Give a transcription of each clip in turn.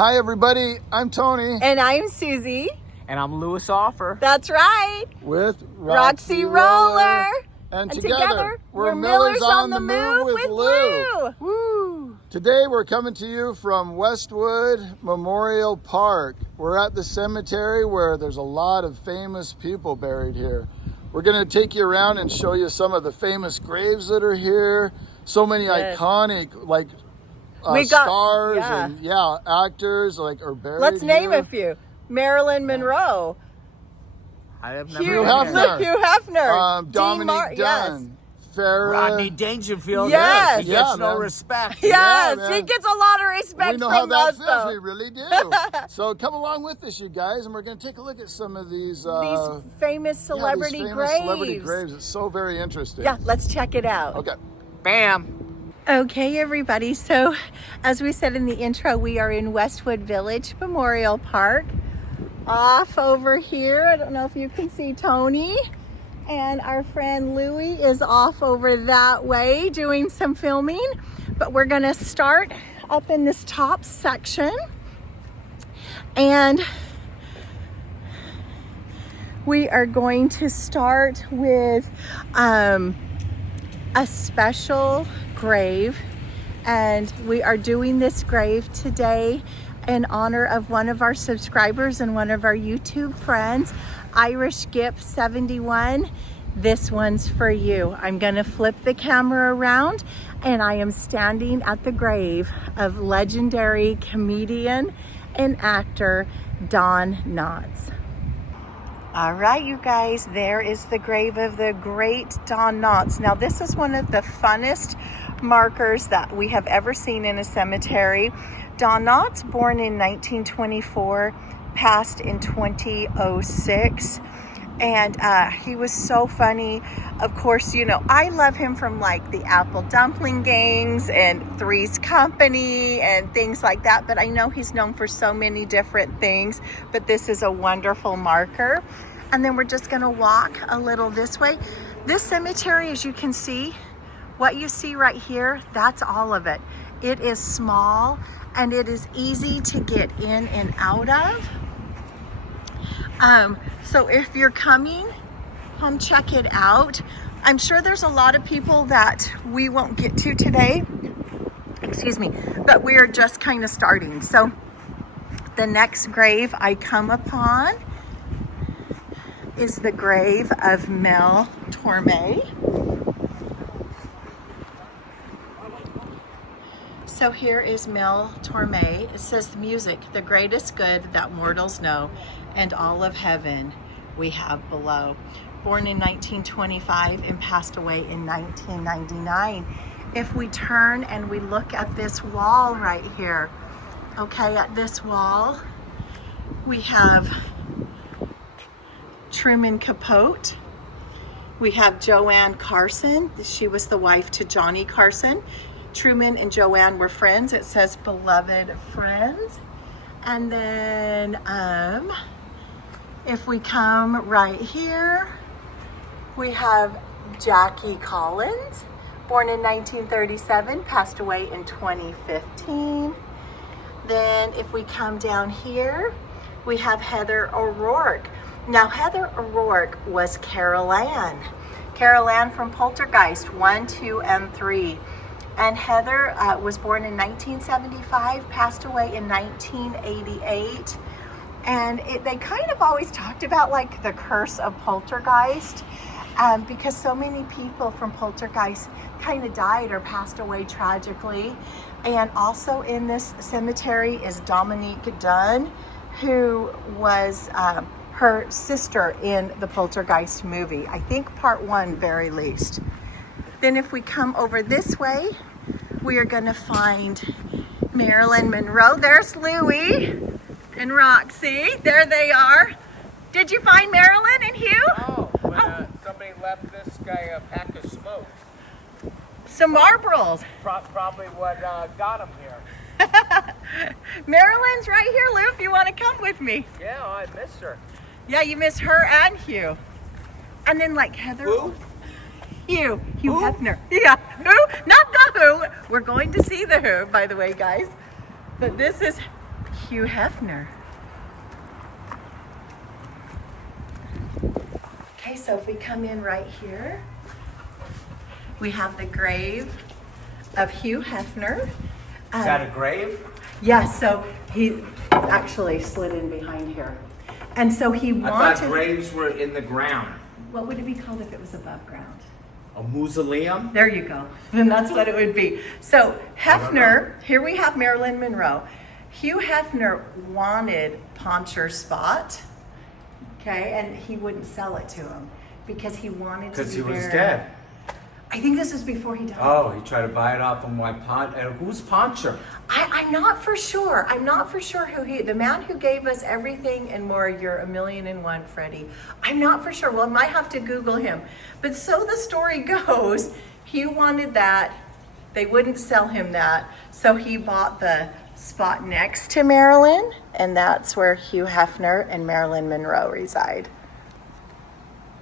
Hi everybody, I'm Tony. And I'm Susie. And I'm Louis Offer. That's right. With Roxy Roller. And together, we're Millers on the Move with Lou. Woo. Today we're coming to you from Westwood Memorial Park. We're at the cemetery where there's a lot of famous people buried here. We're going to take you around and show you some of the famous graves that are here. So many iconic, like, stars and actors are buried. Let's name here. a few. Marilyn Monroe. I have never Hugh Hefner. Hugh Hefner. Dominique Dunn. Farrah. Rodney Dangerfield. Yes. He gets no respect. Yes, man. he gets a lot of respect We know from how that us, feels. though. We really do. So come along with us, you guys, and we're going to take a look at some of these famous celebrity graves. Celebrity graves. It's so very interesting. Yeah, let's check it out. Okay. Bam. Okay, everybody. So, as we said in the intro, we are in Westwood Village Memorial Park. Off over here, I don't know if you can see Tony, and our friend Louie is off over that way doing some filming. But we're going to start up in this top section, and we are going to start with a special grave, and we are doing this grave today in honor of one of our subscribers and one of our YouTube friends, Irish Gip 71. This one's for you. I'm gonna flip the camera around, and I am standing at the grave of legendary comedian and actor Don Knotts. All right, you guys, there is the grave of the great Don Knotts. Now, this is one of the funnest markers that we have ever seen in a cemetery. Don Knotts, born in 1924, passed in 2006. And he was so funny. Of course, you know, I love him from like the Apple Dumpling Gangs and Three's Company and things like that. But I know he's known for so many different things. But this is a wonderful marker. And then we're just going to walk a little this way. This cemetery, as you can see, what you see right here, that's all of it. It is small and it is easy to get in and out of. So if you're coming, come check it out. I'm sure there's a lot of people that we won't get to today, excuse me, but we are just kind of starting. So the next grave I come upon is the grave of Mel Torme. So here is Mel Torme. It says, music, the greatest good that mortals know, and all of heaven we have below. Born in 1925 and passed away in 1999. If we turn and we look at this wall right here, okay, at this wall, we have Truman Capote. We have Joanne Carson. She was the wife to Johnny Carson. Truman and Joanne were friends. It says beloved friends. And then if we come right here, we have Jackie Collins, born in 1937, passed away in 2015. Then if we come down here, we have Heather O'Rourke. Now Heather O'Rourke was Carol Ann. Carol Ann from Poltergeist 1, 2, and 3. And Heather was born in 1975, passed away in 1988. And they kind of always talked about like the curse of Poltergeist, because so many people from Poltergeist kind of died or passed away tragically. And also in this cemetery is Dominique Dunn, who was her sister in the Poltergeist movie. I think part 1, very least. Then if we come over this way, we are going to find Marilyn Monroe. There's Louie and Roxy. There they are. Did you find Marilyn and Hugh? Oh, when somebody left this guy a pack of smoke. Some Marlboros. Probably what got him here. Marilyn's right here, Lou, if you want to come with me. Yeah, I miss her. Yeah, you miss her and Hugh. And then like Heather. Who? Hugh Hefner. Yeah, who? Not the Who. We're going to see the Who, by the way, guys. But this is Hugh Hefner. Okay, so if we come in right here, we have the grave of Hugh Hefner. Is that a grave? Yeah, so he actually slid in behind here. And so he I wanted... thought graves were in the ground. What would it be called if it was above ground? A mausoleum? There you go. And that's what it would be. So Hefner, here we have Marilyn Monroe. Hugh Hefner wanted Poncher's spot, okay, and he wouldn't sell it to him because he wanted to be Because he was buried. dead. I think this was before he died. Oh, he tried to buy it off him. Why who's Poncher? I'm not for sure. I'm not for sure the man who gave us everything and more, you're a million and one, Freddie. I'm not for sure. Well, I might have to Google him. But so the story goes, Hugh wanted that. They wouldn't sell him that. So he bought the spot next to Marilyn, and that's where Hugh Hefner and Marilyn Monroe reside.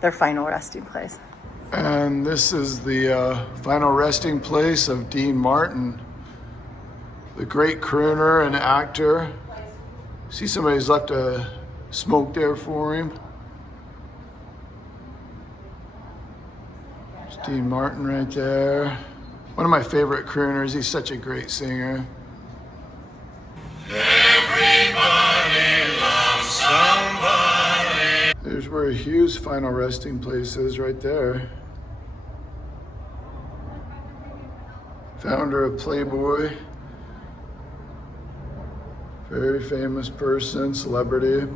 Their final resting place. And this is the final resting place of Dean Martin, the great crooner and actor. See, somebody's left a smoke there for him. There's Dean Martin right there. One of my favorite crooners. He's such a great singer. Everybody loves somebody. There's where Hugh's final resting place is right there. Founder of Playboy. Very famous person, celebrity.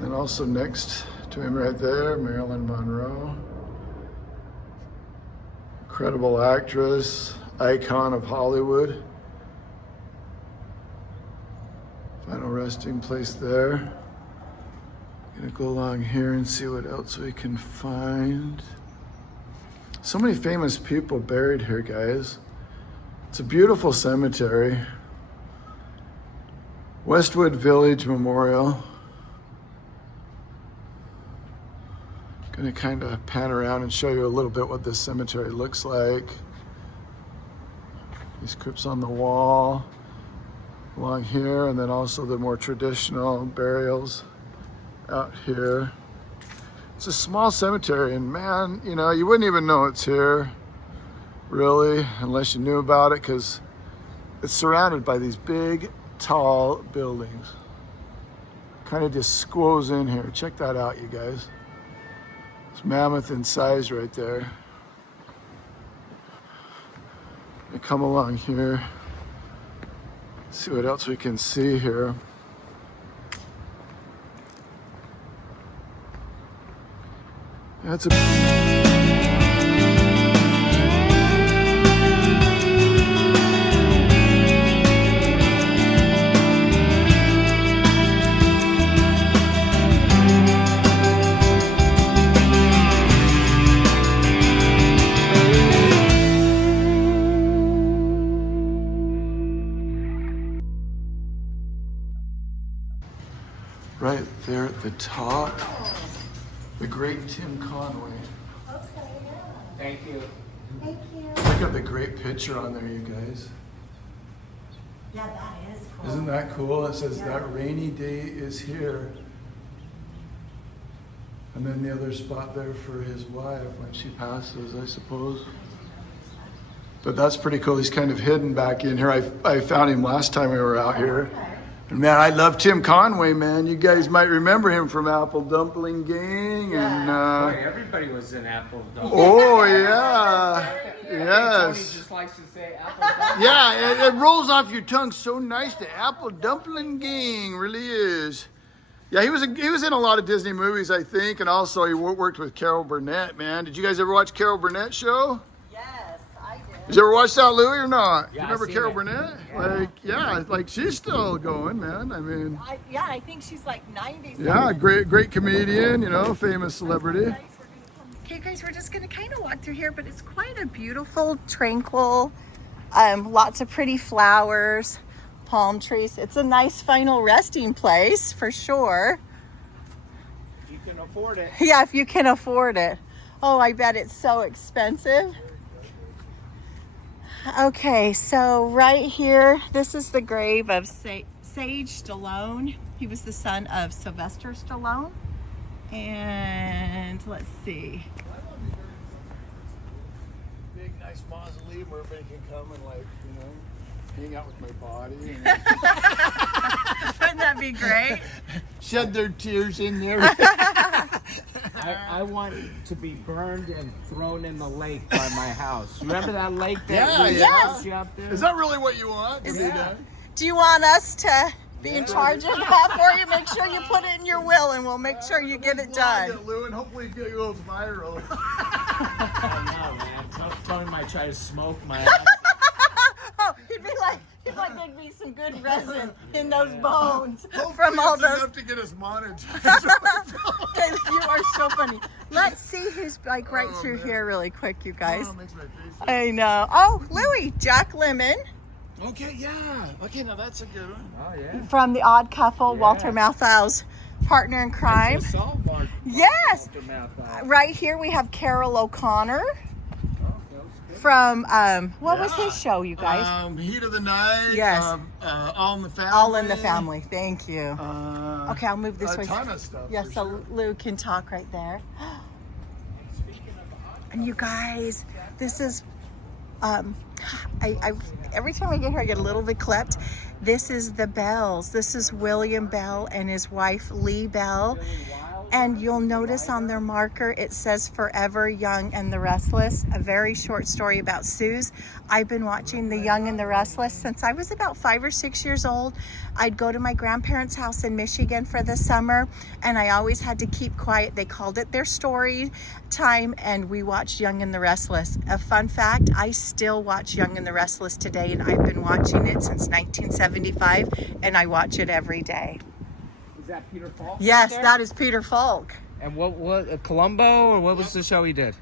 And also next to him right there, Marilyn Monroe. Incredible actress, icon of Hollywood. Final resting place there. Gonna go along here and see what else we can find. So many famous people buried here, guys. It's a beautiful cemetery. Westwood Village Memorial. Gonna kind of pan around and show you a little bit what this cemetery looks like. These crypts on the wall along here, and then also the more traditional burials out here. It's a small cemetery, and man, you know, you wouldn't even know it's here, really, unless you knew about it, because it's surrounded by these big, tall buildings. Kind of just squoze in here. Check that out, you guys. It's mammoth in size right there. We come along here, see what else we can see here. That's right there at the top, the great Tim Conway. Thank you. Thank you. Look at the great picture on there, you guys. Yeah, that is cool. Isn't that cool? It says that rainy day is here. And then the other spot there for his wife when she passes, I suppose. But that's pretty cool. He's kind of hidden back in here. I found him last time we were out here. And man, I love Tim Conway, man. You guys might remember him from Apple Dumpling Gang and Boy, everybody was in Apple Dumpling. oh yeah. Tony Yes. just likes to say Apple Dumpling. Yeah, it rolls off your tongue so nice. The Apple Dumpling Gang really is. Yeah, he was in a lot of Disney movies, I think, and also he worked with Carol Burnett, man. Did you guys ever watch Carol Burnett's show? Yes, I did. Did you ever watch that, Louie, or not? Yeah, You remember I seen Carol it. Burnett? Yeah. Like she's still going, man. I mean, I think she's like 90. yeah, great comedian, you know, famous celebrity. Okay, guys, we're just gonna kind of walk through here, but it's quite a beautiful, tranquil, lots of pretty flowers, palm trees. It's a nice final resting place for sure. You can afford it. Yeah, if you can afford it. Oh, I bet it's so expensive. Okay, so right here, this is the grave of Sage Stallone. He was the son of Sylvester Stallone. And let's see. Big, nice mausoleum where everybody can come and, like, you know, hang out with my body. And Wouldn't that be great? shed their tears in there. I want to be burned and thrown in the lake by my house. Remember that lake Yeah, that Yes. you up there? Is that really what you want? To be Yeah. done? Do you want us to be in charge of that for you? Make sure you put it in your will and we'll make sure you get it Vlog done. Lou, and hopefully it goes viral. I know, man. Tony might try to smoke my ass. Oh, he'd like there'd be some good resin in those bones Hopefully from all it's those. enough to get us monetized. Okay, you are so funny. Let's see who's like right Oh, through man. here really quick, you guys. Oh, makes my face itch. I know. Oh, Louie, Jack Lemmon Okay, yeah. Okay, now that's a good one. Oh, yeah. from The Odd Couple, Yeah. Walter Matthau's partner in crime. I just saw Bart. Yes. Walter Matthau. Right here we have Carol O'Connor Oh, that was good. from what was Yeah. his show, you guys? Heat of the Night. Yes. All in the Family. All in the Family. Thank you. Okay, I'll move this a way. ton of stuff. Yes, for so sure. Lou can talk right there. And you guys, this is, I every time I get here, I get a little bit clipped. This is the Bells. This is William Bell and his wife, Lee Bell. And you'll notice on their marker, it says Forever Young and the Restless, a very short story about Suze. I've been watching The Young and the Restless since I was about 5 or 6 years old. I'd go to my grandparents' house in Michigan for the summer, and I always had to keep quiet. They called it their story time, and we watched Young and the Restless. A fun fact, I still watch Young and the Restless today, and I've been watching it since 1975, and I watch it every day. Is that Peter Falk? Yes, right there? that is Peter Falk. And what Columbo, or what was the show he did?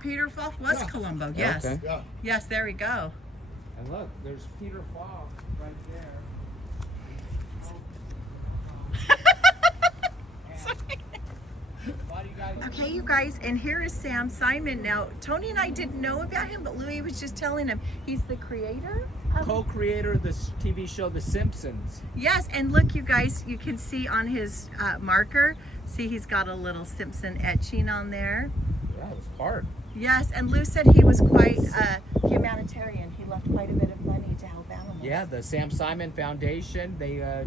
Peter Falk was Columbo, yes. Okay. Yeah. Yes, there we go. And look, there's Peter Falk right there. Why do you guys? Okay, you guys, and here is Sam Simon. Now, Tony and I didn't know about him, but Louis was just telling him he's the creator of... Co-creator of this TV show, The Simpsons. Yes, and look, you guys, you can see on his marker, see he's got a little Simpson etching on there. Yeah, it was Bart. Yes, and Lou said he was quite humanitarian. He left quite a bit of money to help animals. Yeah, the Sam Simon Foundation, they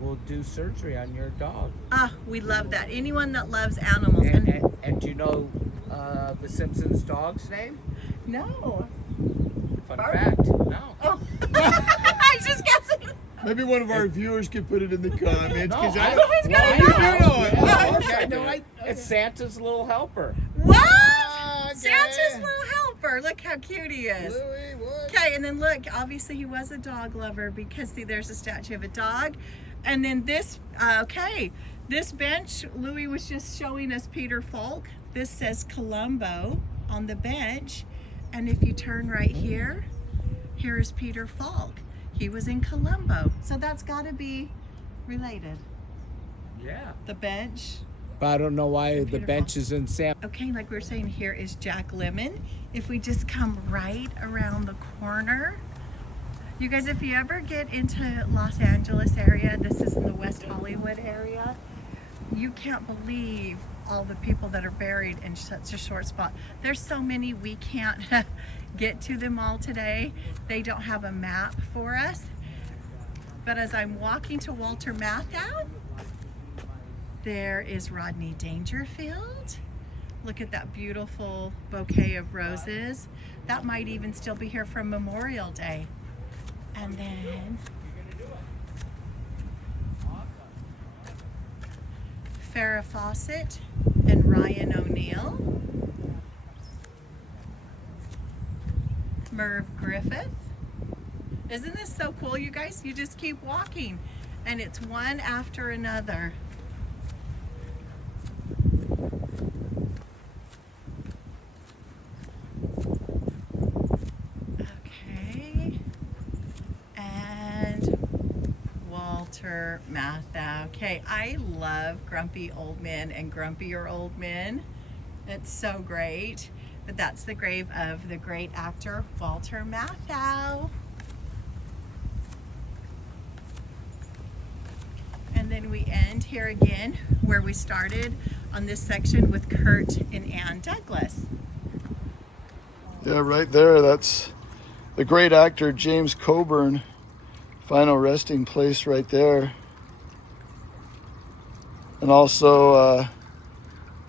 will do surgery on your dog. Ah, we love that. Anyone that loves animals. And do you know the Simpsons dog's name? No. Fun Bart? fact, no. Oh, I was just guessing. Maybe one of our viewers could put it in the comments. No, 'cause I I know. don't Well, I You know. know it. Yeah, Oh, okay. okay. No, It's Santa's little helper. What? Okay. Santa's little helper. Look how cute he is. Louis, what? Okay, and then look, obviously he was a dog lover because see, there's a statue of a dog. And then this, this bench, Louis was just showing us Peter Falk. This says Columbo on the bench. And if you turn right here, here is Peter Falk. He was in Columbo. So that's got to be related. Yeah. The bench. But I don't know why the Peter bench is in Sam. Okay, like we were saying, here is Jack Lemmon. If we just come right around the corner, you guys, if you ever get into Los Angeles area, this is in the West Hollywood area, you can't believe all the people that are buried in such a short spot. There's so many, we can't get to them all today. They don't have a map for us. But as I'm walking to Walter Matthau, there is Rodney Dangerfield. Look at that beautiful bouquet of roses. That might even still be here from Memorial Day. And then Farrah Fawcett and Ryan O'Neal. Merv Griffith. Isn't this so cool, you guys? You just keep walking and it's one after another. Okay. And Walter Matthau. Okay, I love grumpy old men and grumpier old men. It's so great. But that's the grave of the great actor Walter Matthau. And then we end here again where we started on this section with Kurt and Ann Douglas. Yeah, right there, that's the great actor James Coburn. Final resting place right there. And also,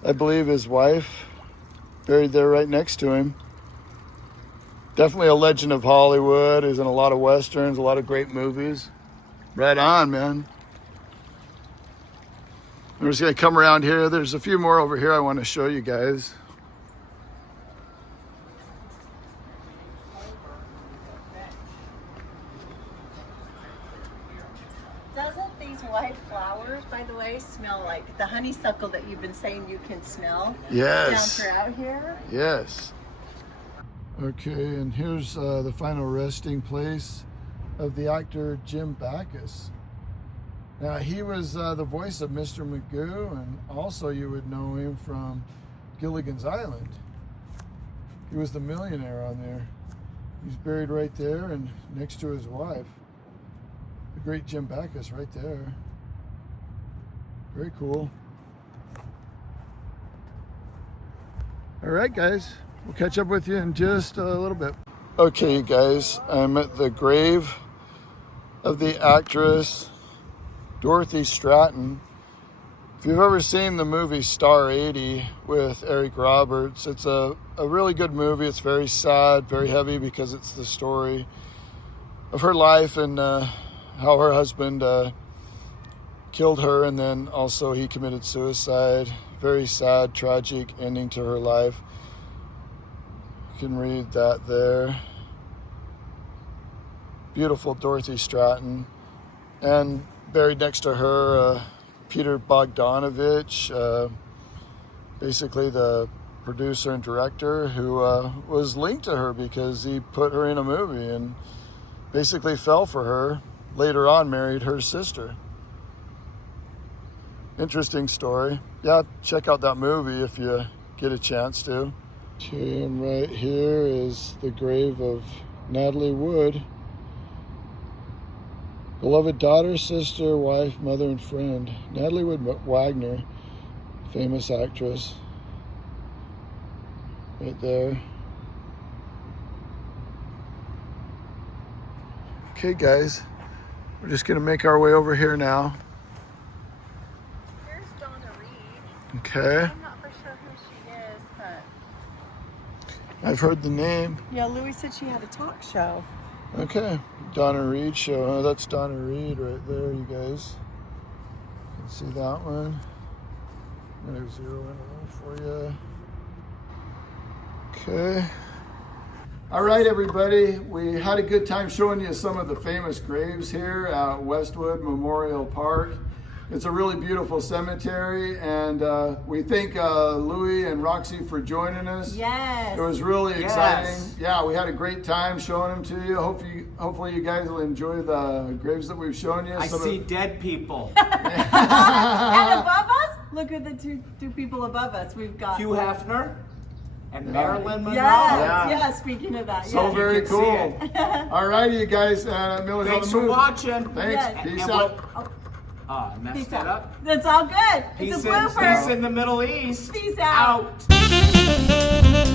I believe his wife buried there right next to him. Definitely a legend of Hollywood. He's in a lot of westerns, a lot of great movies. Right on, man. We're just gonna come around here. There's a few more over here I want to show you guys. Doesn't these white flowers, by the way, smell like the honeysuckle that you've been saying you can smell? Yes. Down throughout here? Yes. Okay, and here's the final resting place of the actor Jim Backus. Now, he was the voice of Mr. Magoo, and also you would know him from Gilligan's Island. He was the millionaire on there. He's buried right there and next to his wife. The great Jim Backus right there. Very cool. All right, guys. We'll catch up with you in just a little bit. Okay, you guys. I'm at the grave of the actress Dorothy Stratton. If you've ever seen the movie Star 80 with Eric Roberts, it's a really good movie. It's very sad, very heavy because it's the story of her life and how her husband killed her, and then also he committed suicide. Very sad, tragic ending to her life. You can read that there. Beautiful Dorothy Stratton. And buried next to her, Peter Bogdanovich, basically the producer and director who was linked to her because he put her in a movie and basically fell for her. Later on married her sister. Interesting story. Yeah, check out that movie if you get a chance to. Okay, and right here is the grave of Natalie Wood. Beloved daughter, sister, wife, mother, and friend. Natalie Wood Wagner, famous actress. Right there. Okay, guys. We're just gonna make our way over here now. Here's Donna Reed. Okay. I'm not for sure who she is, but I've heard the name. yeah, Louis said she had a talk show. Okay. Donna Reed show. Oh, that's Donna Reed right there, you guys. You can see that one. I'm gonna zero in for you. Okay. All right, everybody. We had a good time showing you some of the famous graves here at Westwood Memorial Park. It's a really beautiful cemetery, and we thank Louis and Roxy for joining us. Yes. It was really exciting. Yeah, we had a great time showing them to you. Hopefully you guys will enjoy the graves that we've shown you. I see dead people. And above us, look at the two people above us. We've got Hugh Hefner and Marilyn Monroe. Yes, yeah. Speaking of that, So yes. very You can cool. see All righty, you guys. Miller's Thanks on the for move. watching. Thanks. Yes. Peace And out. I messed Peace that out. up. That's all good. It's a blooper. Peace in the Middle East. Peace out. Out.